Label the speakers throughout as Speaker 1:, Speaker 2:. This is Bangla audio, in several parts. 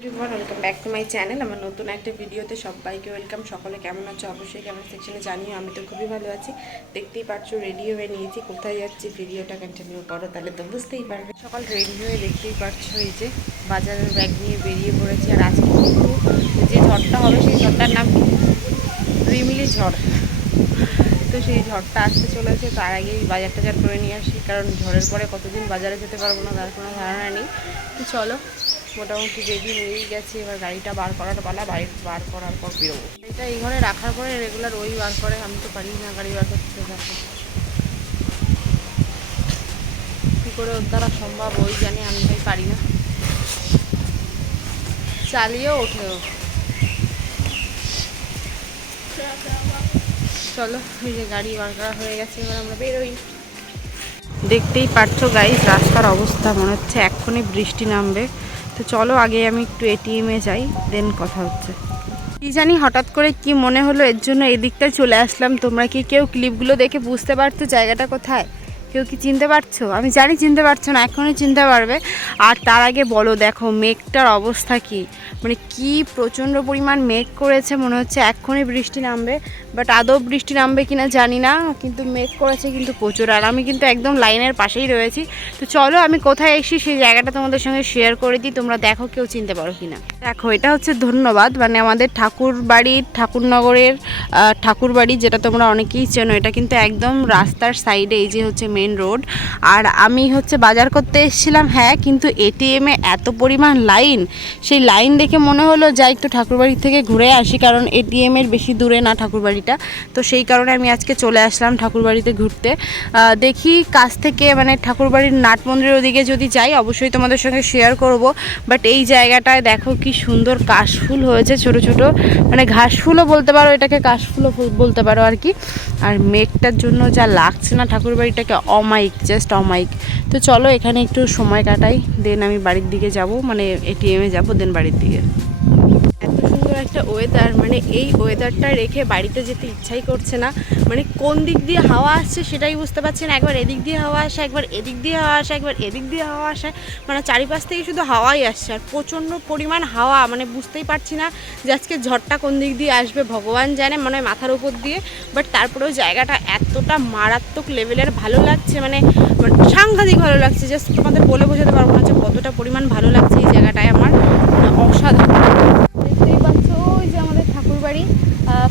Speaker 1: Everyone welcome back to my channel আমার নতুন একটা ভিডিওতে সবাইকে ওয়েলকাম সকলে কেমন আছো? অবশ্যই কেমন সেকশনে জানিও। আমি তো খুবই ভালো আছি। দেখতেই পারছ রেডি হয়ে নিয়েছি। কোথায় যাচ্ছি? ভিডিওটা কন্টিনিউ করো, তাহলে তো বুঝতেই পারবে। সকাল রেডি হয়ে দেখতেই পারছ এই যে বাজারের ব্যাগ নিয়ে বেরিয়ে পড়েছি। আর আজকে কিন্তু যে ঝড়টা হবে, সেই ঝড়টার নাম রিমিলি ঝড়। তো সেই ঝড়টা আসতে চলেছে। তার আগেই বাজার টাজার করে নিয়ে আসি। কারণ ঝড়ের পরে কতদিন বাজারে যেতে পারব না, তার কোনো ধারণা নেই। তো চলো মোটামুটি রেডি হয়েই গেছে। এবার গাড়িটা বার করার পালা বাড়ি বার করার পর বেরোবো। এটা এই ঘরে রাখার পরে রেগুলার ওই বার করে আমি তো পারি না গাড়ি বার করতে দেখো। কী করে ওর দ্বারা সম্ভব ওই জানি আমি তাই পারি না। চালিয়েও ওঠেও চলো এই যে গাড়ি বার করা হয়ে গেছে এবার আমরা বেরোই। দেখতেই পারছ গাইস রাস্তার অবস্থা মনে হচ্ছে এক্ষুনি বৃষ্টি নামবে। তো চলো, আগে আমি একটু এটিএমে যাই দেন কথা হচ্ছে। কি জানি হঠাৎ করে কি মনে হলো, এর জন্য এদিকটা চলে আসলাম। তোমরা কি কেউ ক্লিপগুলো দেখে বুঝতে পারতো জায়গাটা কোথায়? কেউ কি চিনতে পারছ? আমি জানি চিনতে পারছ না, এখনই চিনতে পারবে। আর তার আগে বলো, দেখো, মেঘটার অবস্থা কি? মানে কি প্রচণ্ড পরিমাণ মেঘ করেছে, মনে হচ্ছে এক্ষুনি বৃষ্টি নামবে। বাট আদৌ বৃষ্টি নামবে কিনা জানি না, কিন্তু মেঘ করেছে কিন্তু প্রচুর। আর আমি কিন্তু একদম লাইনের পাশেই রয়েছি। তো চলো, আমি কোথায় এসেছি সেই জায়গাটা তোমাদের সঙ্গে শেয়ার করে দিই, তোমরা দেখো কেউ চিনতে পারো কিনা। দেখো, এটা হচ্ছে ধন্যবাদ মানে আমাদের ঠাকুর বাড়ির ঠাকুরনগরের ঠাকুর বাড়ি, যেটা তোমরা অনেকেই চেনো, এটা কিন্তু একদম রাস্তার সাইডে এই যে হচ্ছে মেন রোড আর আমি হচ্ছে বাজার করতে এসেছিলাম হ্যাঁ কিন্তু এটিএমে এত পরিমাণ লাইন সেই লাইন দেখে মনে হলো যাই একটু ঠাকুরবাড়ি থেকে ঘুরে আসি, কারণ এটিএমের বেশি দূরে না ঠাকুরবাড়িটা। তো সেই কারণে আমি আজকে চলে আসলাম ঠাকুরবাড়িতে ঘুরতে। দেখি কাছ থেকে মানে ঠাকুরবাড়ির নাট মন্দিরের ওদিকে যদি যাই, অবশ্যই তোমাদের সঙ্গে শেয়ার করব। বাট এই জায়গাটায় দেখো কি সুন্দর কাশফুল হয়েছে ছোট ছোট। মানে ঘাস ফুলও বলতে পারো, এটাকে কাশফুলও ফুল বলতে পারো আর কি। আর মেঘটার জন্য যা লাগছে না ঠাকুরবাড়িটাকে অমাইক জাস্ট অমাইক তো চলো এখানে একটু সময় কাটাই দেন আমি বাড়ির দিকে যাব মানে এটিএমে যাব দেন বাড়ির দিকে। একটা ওয়েদার মানে এই ওয়েদারটা রেখে বাড়িতে যেতে ইচ্ছাই করছে না। মানে কোন দিক দিয়ে হাওয়া আসছে সেটাই বুঝতে পারছি না। একবার এদিক দিয়ে হাওয়া আসে, একবার এদিক দিয়ে হাওয়া আসে, একবার এদিক দিয়ে হাওয়া আসে। মানে চারিপাশ থেকে শুধু হাওয়াই আসছে আর প্রচণ্ড পরিমাণ হাওয়া মানে বুঝতেই পারছি না যে আজকে ঝড়টা কোন দিক দিয়ে আসবে। ভগবান জানে মানে মাথার উপর দিয়ে বাট তারপরেও জায়গাটা এতটা মারাত্মক লেভেলের ভালো লাগছে মানে সাংঘাতিক ভালো লাগছে। জাস্ট তোমাদের বলে বোঝাতে পারব না যে কতটা পরিমাণ ভালো লাগছে এই জায়গাটায় আমার মানে অসাধারণ দেখতেই পাচ্ছ ওই যে আমাদের ঠাকুরবাড়ি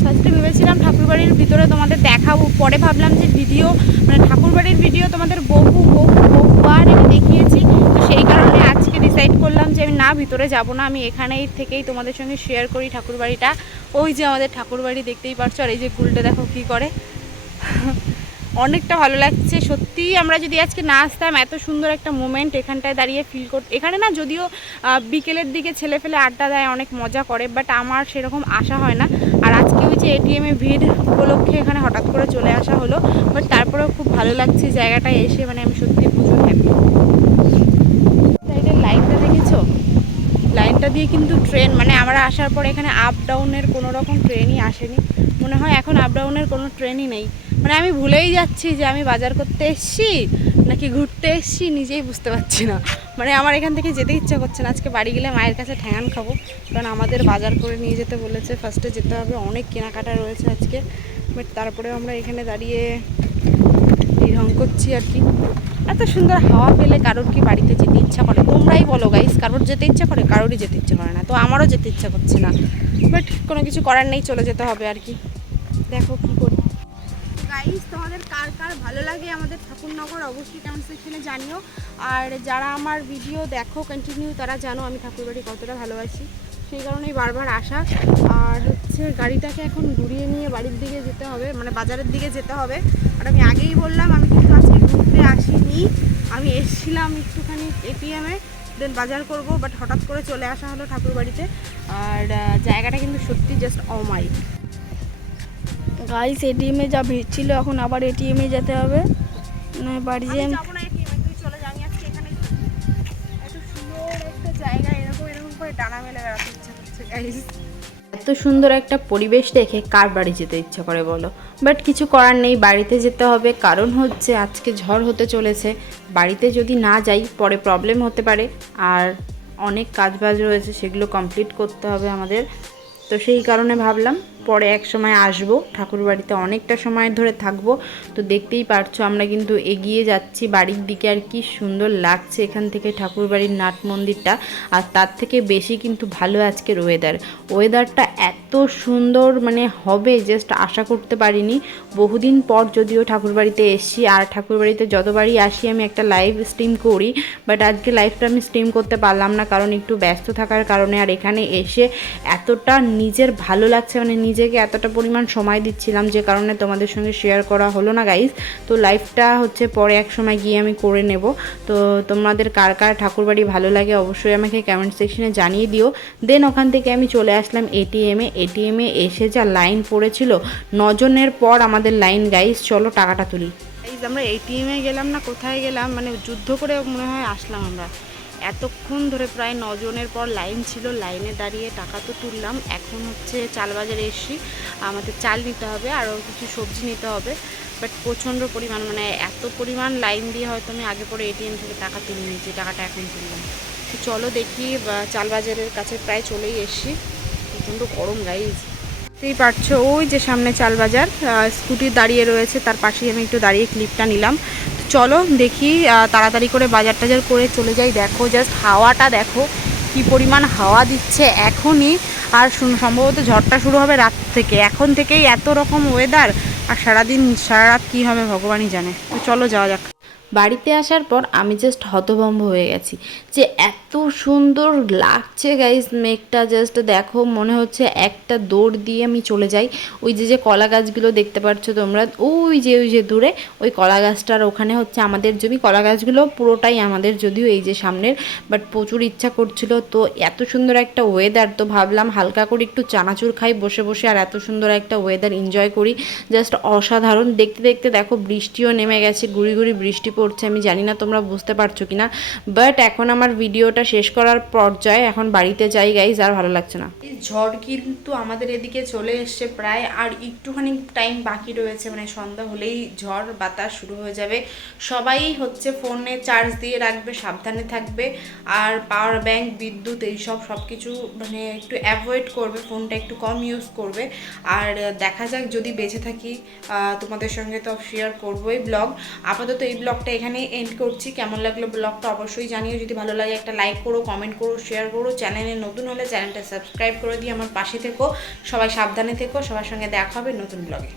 Speaker 1: ফার্স্টে ভেবেছিলাম ঠাকুরবাড়ির ভিতরে তোমাদের দেখাবো পরে ভাবলাম যে ভিডিও মানে ঠাকুরবাড়ির ভিডিও তোমাদের বহু বহু, বহুবার আমি দেখিয়েছি। তো সেই কারণে আজকে ডিসাইড করলাম যে আমি না, ভিতরে যাব না। আমি এখানেই থেকেই তোমাদের সঙ্গে শেয়ার করি ঠাকুরবাড়িটা। ওই যে আমাদের ঠাকুরবাড়ি দেখতেই পারছ, আর এই যে গুলটা দেখো কী করে। অনেকটা ভালো লাগছে। সত্যিই আমরা যদি আজকে না আসতাম, এত সুন্দর একটা মোমেন্ট এখানটায় দাঁড়িয়ে ফিল কর এখানে না যদিও বিকেলের দিকে ছেলে ফেলে আড্ডা দেয়, অনেক মজা করে বাট আমার সেরকম আশা হয় না। আর যে এটিএমে ভিড় উপলক্ষে এখানে হঠাৎ করে চলে আসা হলো। বাট তারপরেও খুব ভালো লাগছে জায়গাটায় এসে মানে আমি সত্যি প্রচুর হ্যাপি লাইনটা দেখেছ? লাইনটা দিয়ে কিন্তু ট্রেন মানে আমরা আসার পরে এখানে আপ ডাউনের কোনো রকম ট্রেনই আসেনি। মনে হয় এখন আপ ডাউনের কোনো ট্রেনই নেই। মানে আমি ভুলেই যাচ্ছি যে আমি বাজার করতে এসছি। নাকি ঘুরতে এসছি, নিজেই বুঝতে পারছি না। মানে আমার এখান থেকে যেতে ইচ্ছা করছে না। আজকে বাড়ি গেলে মায়ের কাছে ঠ্যাঙান খাব। কারণ আমাদের বাজার করে নিয়ে যেতে বলেছে। ফার্স্টে যেতে হবে। অনেক কেনাকাটা রয়েছে আজকে। বাট তারপরেও আমরা এখানে দাঁড়িয়ে এই রং করছি আর কি। এত সুন্দর হাওয়া পেলে কারোর কি বাড়িতে যেতে ইচ্ছা করে? তোমরাই বলো গাইস কারোর যেতে ইচ্ছা করে, কারোরই যেতে ইচ্ছা করে না। তো আমারও যেতে ইচ্ছা করছে না। বাট কোনো কিছু করার নেই, চলে যেতে হবে আর কি। দেখো কী করি গাইস তোমাদের কার কার ভালো লাগে আমাদের ঠাকুরনগর অবশ্যই কমেন্ট সেকশনে জানিও। আর যারা আমার ভিডিও দেখো কন্টিনিউ তারা জানো আমি ঠাকুরবাড়ি কতটা ভালোবাসি। সেই কারণেই বারবার আসা। আর হচ্ছে গাড়িটাকে এখন ঘুরিয়ে নিয়ে বাড়ির দিকে যেতে হবে মানে বাজারের দিকে যেতে হবে। আর আমি আগেই বললাম, আমি কিন্তু আজকে ঘুরতে আসিনি। আমি এসেছিলাম একটুখানি এটিএমে দেন বাজার করব বাট হঠাৎ করে চলে আসা হলো ঠাকুরবাড়িতে। আর জায়গাটা কিন্তু সত্যি জাস্ট অমাইক
Speaker 2: গাইস এটিএমে যা ভিড় ছিল এখন আবার এটিএমে যেতে হবে। না বাড়ি যে।
Speaker 1: এত সুন্দর একটা পরিবেশ দেখে কার বাড়ি যেতে ইচ্ছা করে বলো? বাট কিছু করার নেই বাড়িতে যেতে হবে। কারণ হচ্ছে আজকে ঝড় হতে চলেছে। বাড়িতে যদি না যাই পরে প্রবলেম হতে পারে। আর অনেক কাজ বাজ রয়েছে সেগুলো কমপ্লিট করতে হবে আমাদের। তো সেই কারণে ভাবলাম পরে এক সময় আসব ঠাকুর বাড়িতে অনেকটা সময় ধরে থাকব। তো দেখতেই পারছ আমরা কিন্তু এগিয়ে যাচ্ছি, বাড়ির দিকে আর কি সুন্দর লাগছে এখান থেকে ঠাকুর বাড়ির নাট মন্দিরটা। আর তার থেকে বেশি কিন্তু ভালো আজকের ওয়েদার ওয়েদারটা এত সুন্দর মানে হবে জাস্ট আশা করতে পারিনি। বহুদিন পর যদিও ঠাকুর বাড়িতে এসছি, আর ঠাকুর বাড়িতে যতবারই আসি আমি একটা লাইভ স্ট্রিম করি বাট আজকে লাইভটা আমি স্ট্রিম করতে পারলাম না, কারণ একটু ব্যস্ত থাকার কারণে, আর এখানে এসে এতটা নিজের ভালো লাগছে মানে নিজেকে এতটা পরিমাণ সময় দিচ্ছিলাম, যে কারণে তোমাদের সঙ্গে শেয়ার করা হলো না গাইজ তো লাইভটা হচ্ছে পরে এক সময় গিয়ে আমি করে নেব। তো তোমাদের কার কার ঠাকুরবাড়ি ভালো লাগে, অবশ্যই আমাকে কমেন্ট সেকশনে জানিয়ে দিও। দেন ওখান থেকে আমি চলে আসলাম এটিএমে এটিএমে এটিএমে এসে যা লাইন পড়েছিল, নজনের পর আমাদের লাইন গাইজ চলো টাকাটা তুলি। গাইজ আমরা এটিএমে গেলাম না, কোথায় গেলাম? মানে যুদ্ধ করে মনে হয় আসলাম আমরা। এতক্ষণ ধরে প্রায় নজনের পর লাইন ছিল লাইনে দাঁড়িয়ে টাকা তো তুললাম। এখন হচ্ছে চাল বাজারে এসছি। আমাদের চাল নিতে হবে, আরও কিছু সবজি নিতে হবে। বাট প্রচণ্ড পরিমাণ মানে এত পরিমাণ লাইন দিয়ে হয়তো আমি আগে পরে এটিএম থেকে টাকা তুলে নিয়েছি টাকাটা এখন তুললাম। চলো দেখি চাল বাজারের কাছে প্রায় চলেই এসছি। প্রচণ্ড গরম গাইজ দেখতেই পারছ, ওই যে সামনে চাল বাজার স্কুটি দাঁড়িয়ে রয়েছে, তার পাশেই আমি একটু দাঁড়িয়ে ক্লিপটা নিলাম। চলো দেখি তাড়াতাড়ি করে বাজার টাজার করে চলে যাই। দেখো জাস্ট হাওয়াটা দেখো, কি পরিমাণ হাওয়া দিচ্ছে এখনই। আর সম্ভবত ঝড়টা শুরু হবে রাত থেকে। এখন থেকেই এত রকম ওয়েদার আর সারাদিন সারা রাত কী হবে ভগবানই জানে। তো চলো যাওয়া যাক। বাড়িতে আসার পর আমি জাস্ট হতভম্ব হয়ে গেছি। যে এত সুন্দর লাগছে গাইস মেঘটা জাস্ট দেখো, মনে হচ্ছে একটা দৌড় দিয়ে আমি চলে যাই। ওই যে যে কলা গাছগুলো দেখতে পাচ্ছ তোমরা, ওই যে ওই যে দূরে, ওই কলা গাছটার ওখানে হচ্ছে আমাদের জমি। কলা গাছগুলো পুরোটাই আমাদের যদিও এই যে সামনের বাট প্রচুর ইচ্ছা করছিল। তো এত সুন্দর একটা ওয়েদার তো ভাবলাম হালকা করে একটু চানাচুর খাই বসে বসে, আর এত সুন্দর একটা ওয়েদার এনজয় করি। জাস্ট অসাধারণ, দেখতে দেখতে দেখো বৃষ্টিও নেমে গেছে, গুড়ি গুড়ি বৃষ্টি পড়ছে আমি জানি না তোমরা বুঝতে পারছ কি না বাট এখন আমার ভিডিওটা শেষ করার পর্যায়ে এখন বাড়িতে যাই গাইজ আর ভালো লাগছে না। ঝড় কিন্তু আমাদের এদিকে চলে এসছে প্রায়, আর একটুখানি টাইম বাকি রয়েছে মানে সন্ধ্যা হলেই ঝড়, বাতাস শুরু হয়ে যাবে। সবাই হচ্ছে ফোনে চার্জ দিয়ে রাখবে, সাবধানে থাকবে, আর পাওয়ার ব্যাংক বিদ্যুৎ, এইসব সব কিছু মানে একটু অ্যাভয়েড করবে, ফোনটা একটু কম ইউজ করবে। আর দেখা যাক, যদি বেঁচে থাকি তোমাদের সঙ্গে তো শেয়ার করবোই ব্লগ আপাতত এই ব্লগটা এখানেই এন্ড করছি। কেমন লাগল ব্লগটা অবশ্যই জানিও। যদি ভালো লাগে একটা লাইক করো কমেন্ট করো শেয়ার করো। চ্যানেলে নতুন হলে চ্যানেলটা সাবস্ক্রাইব করে দিয়ে আমার পাশে থেকো। সবাই সাবধানে থেকো। সবার সঙ্গে দেখা হবে নতুন ব্লগে